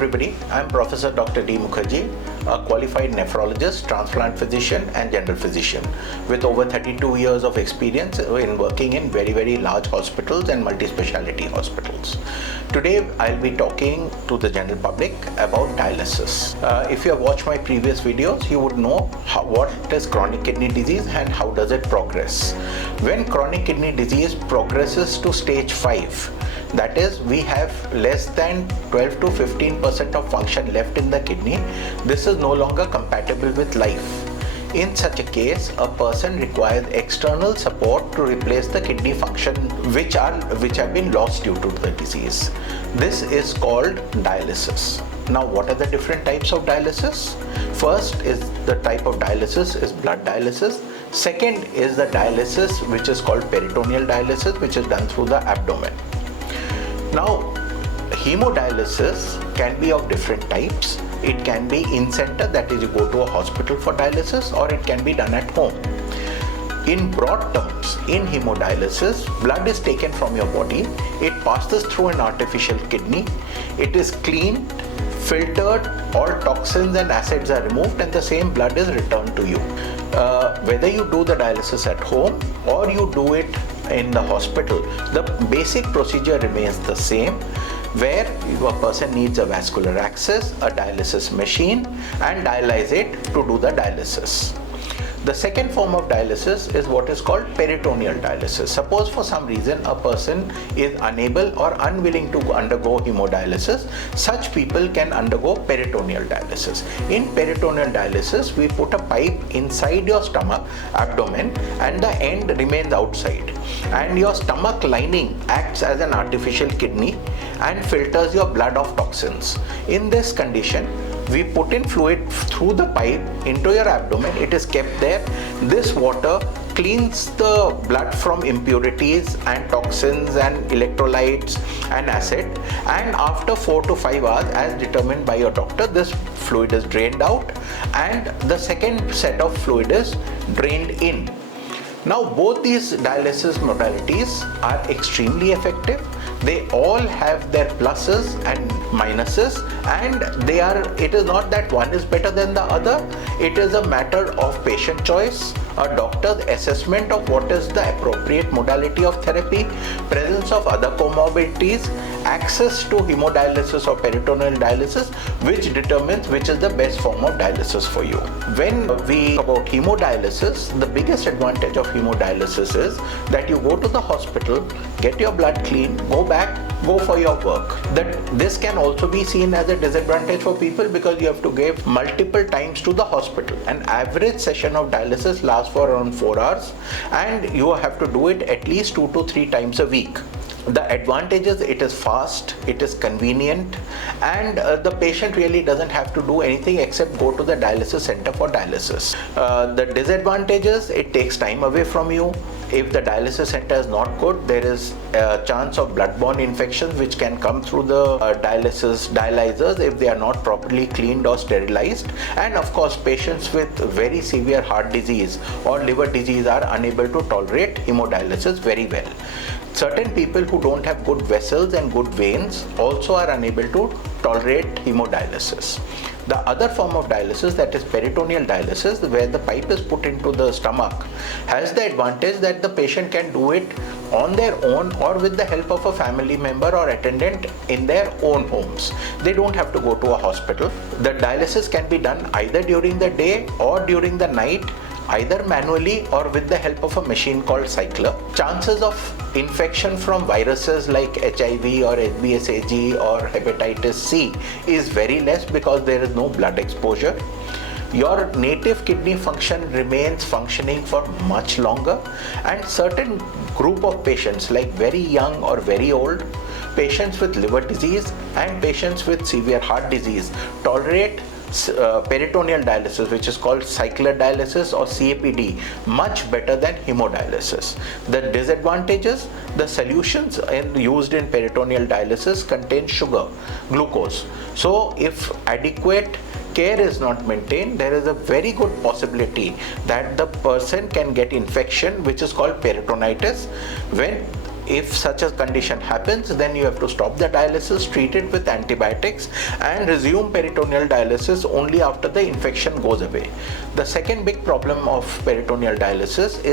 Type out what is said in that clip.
everybody, I'm Professor Dr. D. Mukherjee, a qualified nephrologist, transplant physician and general physician with over 32 years of experience in working in very large hospitals and multi-speciality hospitals. Today I'll be talking to the general public about dialysis. If you have watched my previous videos, you would know what is chronic kidney disease and how does it progress. When chronic kidney disease progresses to stage 5, that is, we have less than 12 to 15% of function left in the kidney, this is no longer compatible with life. In such a case, a person requires external support to replace the kidney function which have been lost due to the disease. This is called dialysis. Now, what are the different types of dialysis? First is the type of dialysis is blood dialysis. Second is the dialysis which is called peritoneal dialysis, which is done through the abdomen. Now, hemodialysis can be of different types. It can be in center, that is, you go to a hospital for dialysis, or it can be done at home. In broad terms, in hemodialysis, blood is taken from your body, it passes through an artificial kidney, it is cleaned, filtered, all toxins and acids are removed, and the same blood is returned to you. Whether you do the dialysis at home or you do it in the hospital, the basic procedure remains the same, where a person needs a vascular access, a dialysis machine, and dialyze it to do the dialysis. The second form of dialysis is what is called peritoneal dialysis. Suppose for some reason a person is unable or unwilling to undergo hemodialysis, such people can undergo peritoneal dialysis. In peritoneal dialysis, we put a pipe inside your stomach, abdomen, and the end remains outside. And your stomach lining acts as an artificial kidney and filters your blood of toxins. In this condition, we put in fluid through the pipe into your abdomen. It is kept there. This water cleans the blood from impurities and toxins and electrolytes and acid, and after 4 to 5 hours, as determined by your doctor, this fluid is drained out and the second set of fluid is drained in. Now, both these dialysis modalities are extremely effective. They all have their pluses and minuses, and it is not that one is better than the other. It is a matter of patient choice, a doctor's assessment of what is the appropriate modality of therapy, presence of other comorbidities, access to hemodialysis or peritoneal dialysis, which determines which is the best form of dialysis for you. When we talk about hemodialysis, the biggest advantage of hemodialysis is that you go to the hospital, get your blood clean, go back, go for your work. This can also be seen as a disadvantage for people because you have to give multiple times to the hospital. An average session of dialysis lasts for around 4 hours, and you have to do it at least 2 to 3 times a week. The advantages: it is fast, it is convenient, and the patient really doesn't have to do anything except go to the dialysis center for dialysis. The disadvantages: it takes time away from you. If the dialysis center is not good, there is a chance of bloodborne infections which can come through the dialyzers if they are not properly cleaned or sterilized. And of course, patients with very severe heart disease or liver disease are unable to tolerate hemodialysis very well. Certain people who don't have good vessels and good veins also are unable to tolerate hemodialysis. The other form of dialysis, that is peritoneal dialysis, where the pipe is put into the stomach, has the advantage that the patient can do it on their own or with the help of a family member or attendant in their own homes. They don't have to go to a hospital. The dialysis can be done either during the day or during the night, either manually or with the help of a machine called cycler. Chances of infection from viruses like HIV or HBsAg or hepatitis C is very less because there is no blood exposure. Your native kidney function remains functioning for much longer, and certain group of patients like very young or very old, patients with liver disease and patients with severe heart disease tolerate peritoneal dialysis, which is called cycler dialysis or CAPD, much better than hemodialysis. The disadvantages: the solutions used in peritoneal dialysis contain sugar, glucose. So if adequate care is not maintained, there is a very good possibility that the person can get infection which is called peritonitis when if such a condition happens, then you have to stop the dialysis, treat it with antibiotics, and resume peritoneal dialysis only after the infection goes away. The second big problem of peritoneal dialysis is